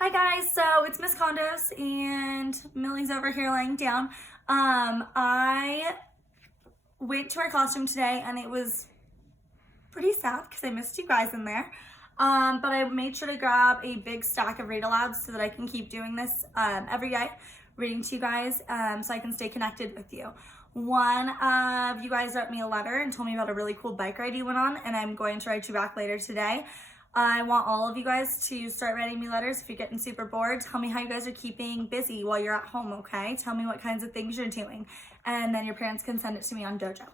Hi guys, so it's Miss Condos and Millie's over here laying down. I went to our costume today and it was pretty sad because I missed you guys in there. But I made sure to grab a big stack of read alouds so that I can keep doing this every day, reading to you guys so I can stay connected with you. One of you guys wrote me a letter and told me about a really cool bike ride you went on, and I'm going to write you back later today. I want all of you guys to start writing me letters if you're getting super bored. Tell me how you guys are keeping busy while you're at home, okay? Tell me what kinds of things you're doing, and then your parents can send it to me on Dojo.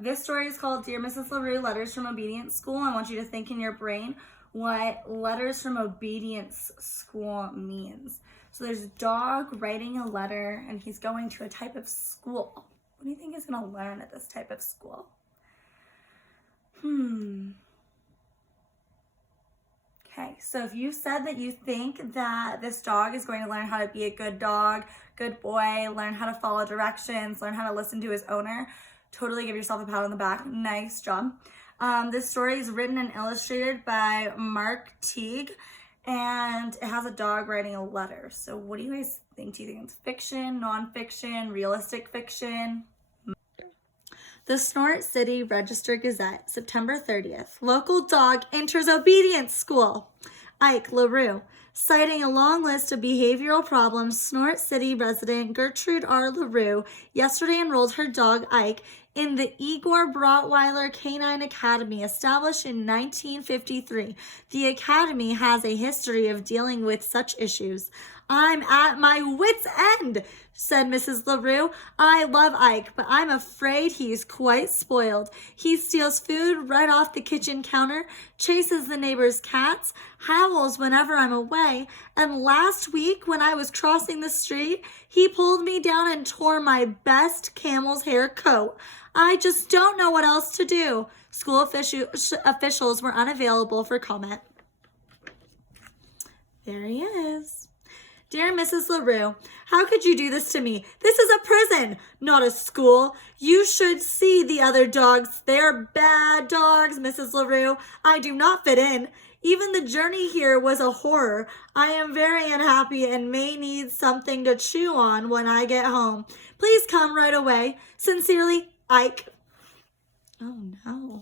This story is called Dear Mrs. LaRue, Letters from Obedience School. I want you to think in your brain what Letters from Obedience School means. So there's a dog writing a letter and he's going to a type of school. What do you think he's gonna learn at this type of school? Okay, so if you said that you think that this dog is going to learn how to be a good dog, good boy, learn how to follow directions, learn how to listen to his owner, totally give yourself a pat on the back. Nice job. This story is written and illustrated by Mark Teague, and it has a dog writing a letter. So what do you guys think? Do you think it's fiction, nonfiction, realistic fiction? The Snort City Register Gazette, September 30th. Local dog enters obedience school. Ike LaRue. Citing a long list of behavioral problems, Snort City resident Gertrude R. LaRue yesterday enrolled her dog Ike in the Igor Brotweiler Canine Academy, established in 1953. The academy has a history of dealing with such issues. I'm at my wit's end, said Mrs. LaRue. I love Ike, but I'm afraid he's quite spoiled. He steals food right off the kitchen counter, chases the neighbor's cats, howls whenever I'm away, and last week when I was crossing the street, he pulled me down and tore my best camel's hair coat. I just don't know what else to do. School officials were unavailable for comment. There he is. Dear Mrs. LaRue, how could you do this to me? This is a prison, not a school. You should see the other dogs. They're bad dogs, Mrs. LaRue. I do not fit in. Even the journey here was a horror. I am very unhappy and may need something to chew on when I get home. Please come right away. Sincerely, Ike. Oh no.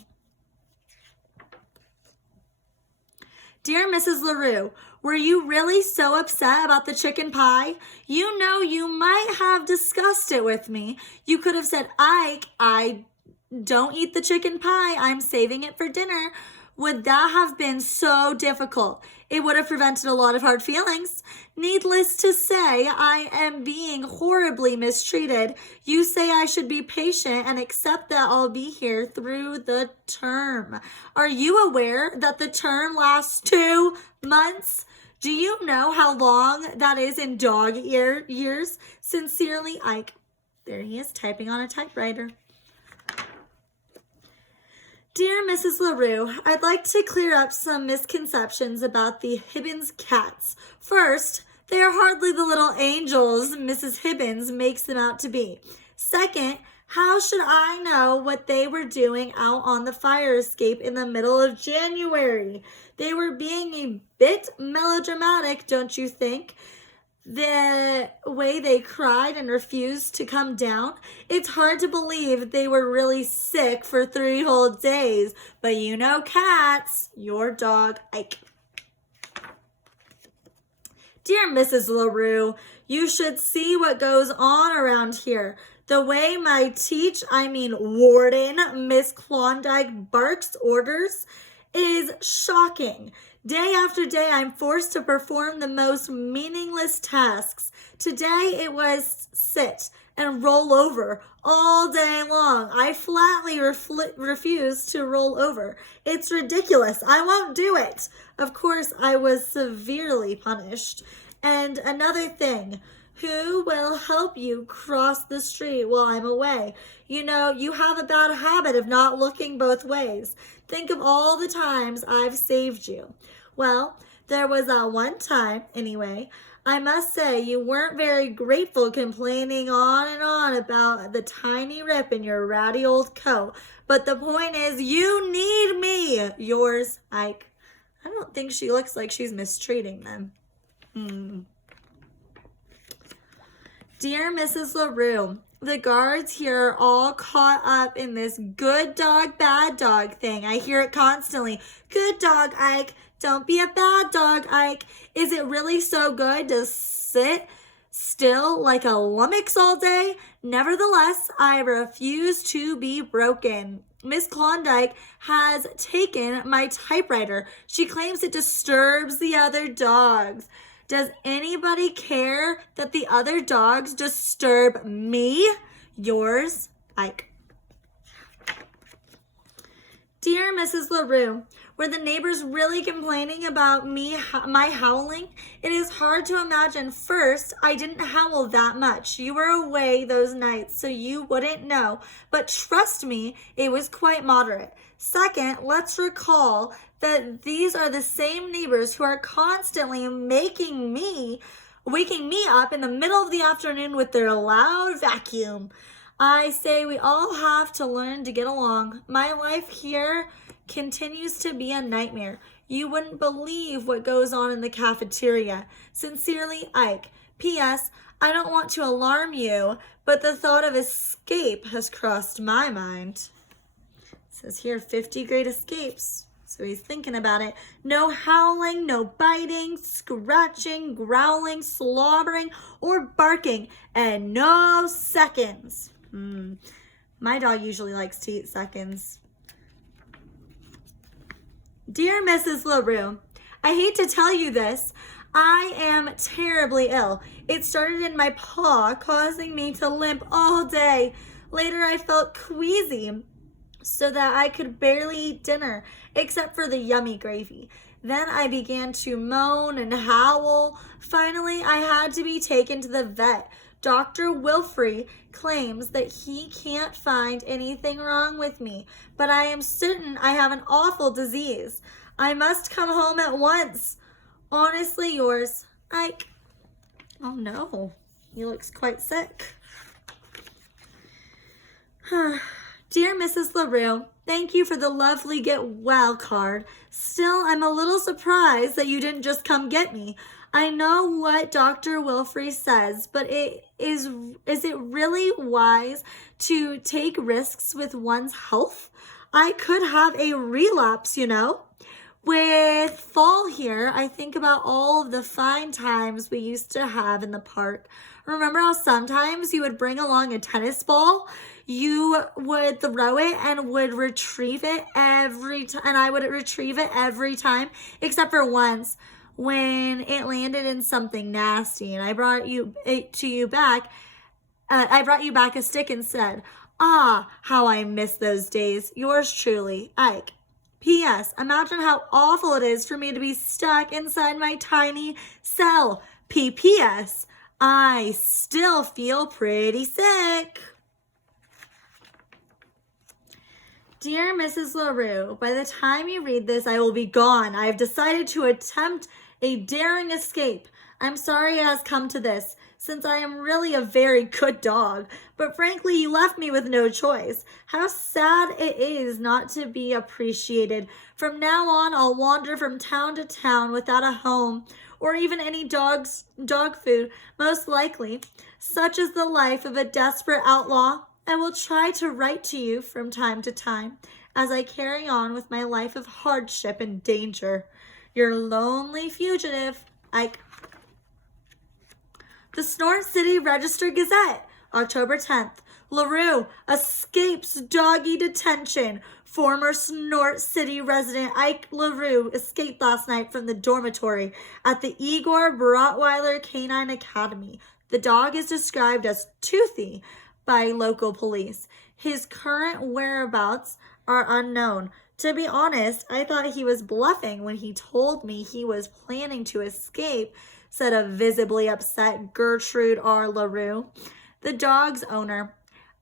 Dear Mrs. LaRue, were you really so upset about the chicken pie? You know you might have discussed it with me. You could have said, Ike, I don't eat the chicken pie. I'm saving it for dinner. Would that have been so difficult? It would have prevented a lot of hard feelings. Needless to say, I am being horribly mistreated. You say I should be patient and accept that I'll be here through the term. Are you aware that the term lasts 2 months? Do you know how long that is in dog years? Sincerely, Ike. There he is, typing on a typewriter. Dear Mrs. LaRue, I'd like to clear up some misconceptions about the Hibbins cats. First, they are hardly the little angels Mrs. Hibbins makes them out to be. Second, how should I know what they were doing out on the fire escape in the middle of January? They were being a bit melodramatic, don't you think? The way they cried and refused to come down. It's hard to believe they were really sick for 3 whole days. But you know cats, your dog Ike. Dear Mrs. LaRue, you should see what goes on around here. The way my warden, Miss Klondike barks orders is shocking. Day after day, I'm forced to perform the most meaningless tasks. Today, it was sit and roll over all day long. I flatly refuse to roll over. It's ridiculous. I won't do it. Of course, I was severely punished. And another thing, who will help you cross the street while I'm away? You know, you have a bad habit of not looking both ways. Think of all the times I've saved you. Well, there was that one time, anyway. I must say you weren't very grateful, complaining on and on about the tiny rip in your ratty old coat. But the point is, you need me. Yours, Ike. I don't think she looks like she's mistreating them. Dear Mrs. LaRue, the guards here are all caught up in this good dog, bad dog thing. I hear it constantly. Good dog, Ike. Don't be a bad dog, Ike. Is it really so good to sit still like a lummox all day? Nevertheless, I refuse to be broken. Miss Klondike has taken my typewriter. She claims it disturbs the other dogs. Does anybody care that the other dogs disturb me? Yours, Ike. Dear Mrs. LaRue, were the neighbors really complaining about my howling? It is hard to imagine. First, I didn't howl that much. You were away those nights, so you wouldn't know. But trust me, it was quite moderate. Second, let's recall that these are the same neighbors who are constantly waking me up in the middle of the afternoon with their loud vacuum. I say we all have to learn to get along. My life here continues to be a nightmare. You wouldn't believe what goes on in the cafeteria. Sincerely, Ike. P.S. I don't want to alarm you, but the thought of escape has crossed my mind. It says here 50 great escapes. So he's thinking about it. No howling, no biting, scratching, growling, slobbering, or barking, and no seconds. My dog usually likes to eat seconds. Dear Mrs. LaRue, I hate to tell you this. I am terribly ill. It started in my paw, causing me to limp all day. Later, I felt queasy, so that I could barely eat dinner, except for the yummy gravy. Then I began to moan and howl. Finally, I had to be taken to the vet. Dr. Wilfrey claims that he can't find anything wrong with me, but I am certain I have an awful disease. I must come home at once. Honestly yours, Ike. Oh no, he looks quite sick. Dear Mrs. LaRue, thank you for the lovely get well card. Still, I'm a little surprised that you didn't just come get me. I know what Dr. Wilfrey says, but is it really wise to take risks with one's health? I could have a relapse, you know. With fall here, I think about all of the fine times we used to have in the park. Remember how sometimes you would bring along a tennis ball? You would throw it and would retrieve it every time, and I would retrieve it every time, except for once when it landed in something nasty, and I brought you back a stick and said, "Ah, how I miss those days. Yours truly, Ike." P.S. Imagine how awful it is for me to be stuck inside my tiny cell. P.P.S. I still feel pretty sick. Dear Mrs. LaRue, by the time you read this, I will be gone. I have decided to attempt a daring escape. I'm sorry it has come to this, since I am really a very good dog. But frankly, you left me with no choice. How sad it is not to be appreciated. From now on, I'll wander from town to town without a home, or even any dog food, most likely. Such is the life of a desperate outlaw. I will try to write to you from time to time as I carry on with my life of hardship and danger. Your lonely fugitive, Ike. The Snort City Register Gazette, October 10th. LaRue escapes doggy detention. Former Snort City resident Ike LaRue escaped last night from the dormitory at the Igor Rottweiler Canine Academy. The dog is described as toothy by local police. His current whereabouts are unknown. To be honest, I thought he was bluffing when he told me he was planning to escape, said a visibly upset Gertrude R. LaRue, the dog's owner.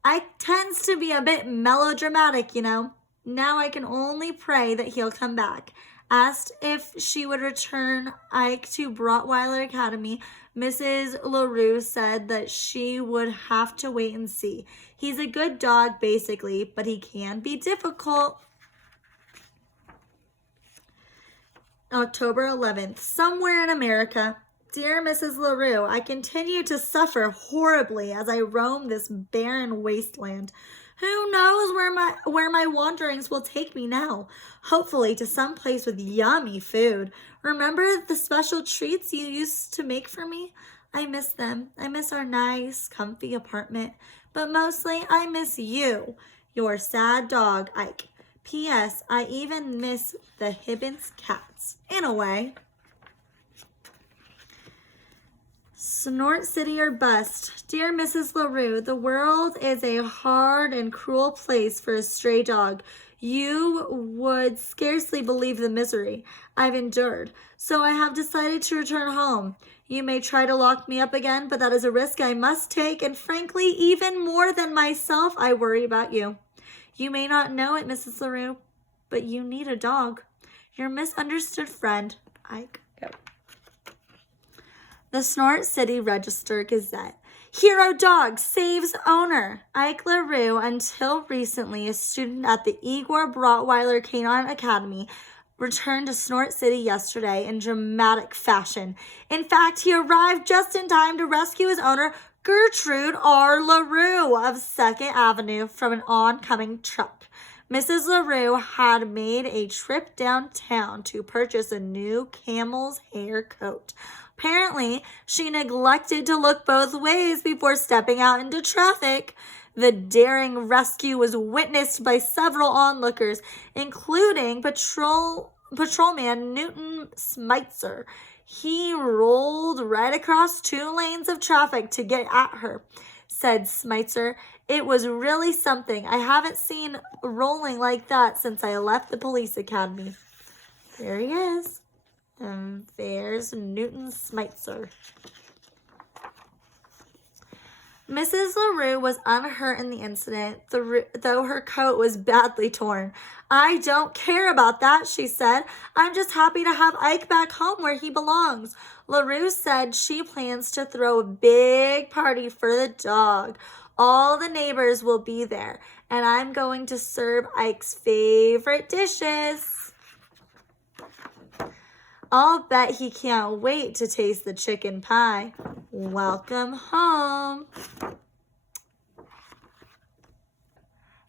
Ike tends to be a bit melodramatic, you know. Now I can only pray that he'll come back. Asked if she would return Ike to Rottweiler Academy, Mrs. LaRue said that she would have to wait and see. He's a good dog, basically, but he can be difficult. October 11th, somewhere in America. Dear Mrs. LaRue, I continue to suffer horribly as I roam this barren wasteland. Who knows where my wanderings will take me now? Hopefully to some place with yummy food. Remember the special treats you used to make for me? I miss them. I miss our nice, comfy apartment. But mostly, I miss you, your sad dog, Ike. P.S. I even miss the Hibbins cats, in a way. Snort City or bust. Dear Mrs. LaRue, the world is a hard and cruel place for a stray dog. You would scarcely believe the misery I've endured, so I have decided to return home. You may try to lock me up again, but that is a risk I must take, and frankly, even more than myself, I worry about you. You may not know it, Mrs. LaRue, but you need a dog. Your misunderstood friend, Ike. Go. The Snort City Register Gazette. Hero dog saves owner. Ike LaRue, until recently a student at the Igor Brotweiler Canine Academy, returned to Snort City yesterday in dramatic fashion. In fact, he arrived just in time to rescue his owner, Gertrude R. LaRue of 2nd Avenue, from an oncoming truck. Mrs. LaRue had made a trip downtown to purchase a new camel's hair coat. Apparently, she neglected to look both ways before stepping out into traffic. The daring rescue was witnessed by several onlookers, including patrolman Newton Smitzer. He rolled right across 2 lanes of traffic to get at her, said Smitzer. It was really something. I haven't seen rolling like that since I left the police academy. There he is. And there's Newton Smitzer. Mrs. LaRue was unhurt in the incident, though her coat was badly torn. I don't care about that, she said. I'm just happy to have Ike back home where he belongs. LaRue said she plans to throw a big party for the dog. All the neighbors will be there, and I'm going to serve Ike's favorite dishes. I'll bet he can't wait to taste the chicken pie. Welcome home.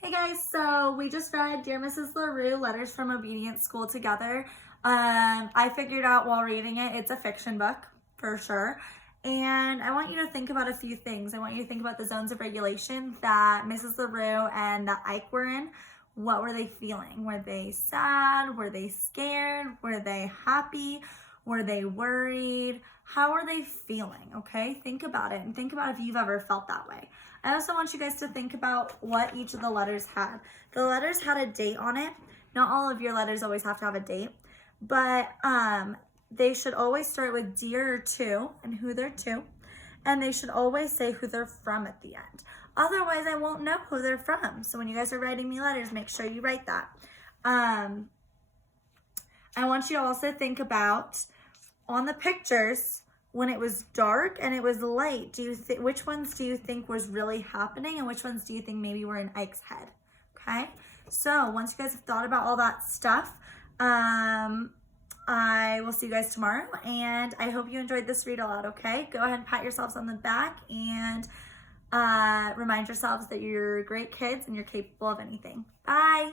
Hey guys, so we just read Dear Mrs. LaRue, Letters from Obedience School together. I figured out while reading it, it's a fiction book for sure. And I want you to think about a few things. I want you to think about the zones of regulation that Mrs. LaRue and that Ike were in. What were they feeling? Were they sad? Were they scared? Were they happy? Were they worried? How are they feeling? Okay, think about it and think about if you've ever felt that way. I also want you guys to think about what each of the letters had. The letters had a date on it. Not all of your letters always have to have a date, but they should always start with dear to and who they're to, and they should always say who they're from at the end. Otherwise, I won't know who they're from. So when you guys are writing me letters, make sure you write that. I want you to also think about on the pictures when it was dark and it was light. Which ones do you think was really happening, and which ones do you think maybe were in Ike's head? Okay. So once you guys have thought about all that stuff, I will see you guys tomorrow, and I hope you enjoyed this read aloud. Okay. Go ahead and pat yourselves on the back and remind yourselves that you're great kids and you're capable of anything. Bye.